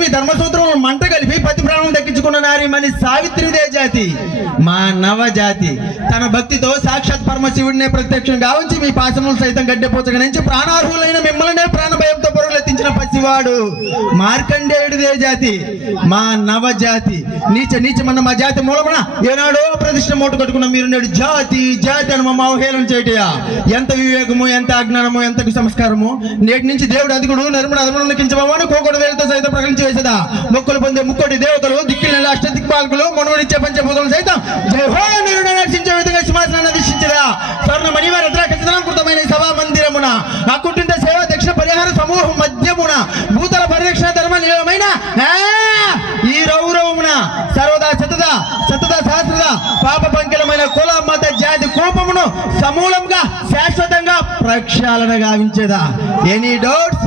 మీ ధర్మసూత్రం మంట కలిపి పతి ప్రాణం దక్కించుకున్న నారీమణి సావిత్రిదే జాతి మా నవజాతి. తన భక్తితో సాక్షాత్ పరమశివుడినే ప్రత్యక్షం గావించి మీ పాశములు సైతం గడ్డెపోచక నుంచి ప్రాణార్హులైన మిమ్మల్నే ప్రాణభయంతో పరుగులెత్తించిన పసివాడు మార్కండేయుడిదే జాతి మా నవజాతి. నీచమన్న మా జాతి మూలమున ఏనాడో ప్రతిష్ట మూట కట్టుకున్న మీరు నేడు జాతి జాతి అని మమ్మ అవహేళన చేయటయా? ఎంత వివేకము, ఎంత అజ్ఞానము, ఎంత సంస్కారము! నేటి నుంచి దేవుడు అధికుడు నరుముడు అదములను కించబోమని కోకొడు వేలతో సైతం ప్రకటించి వేసేదా? మొక్కులు పొందే ముక్కోటి దేవతలు, దిక్కిన అష్ట దిక్పాలకులు, మనుమడిచ్చే పంచభూతలు సైతం జై హో నిరుడు నర్శించే విధంగా సింహాసనాన్ని అధిష్ఠించదా? స్వర్ణమణి రత్నాకృతమైన సభా మందిరమున అకుంఠిత సేవ దక్షిణ పరిహార సమూహం మధ్యమున భూతల పరిరక్షణ ధర్మ నిలయమైన ఈ రౌరవమున సర్వదా సతదా సహస్రద పాప పంకిలమైన కుల మత జాతి కోపమును సమూలంగా శాశ్వతంగా ప్రక్షాళన గావించేదా? Any doubts?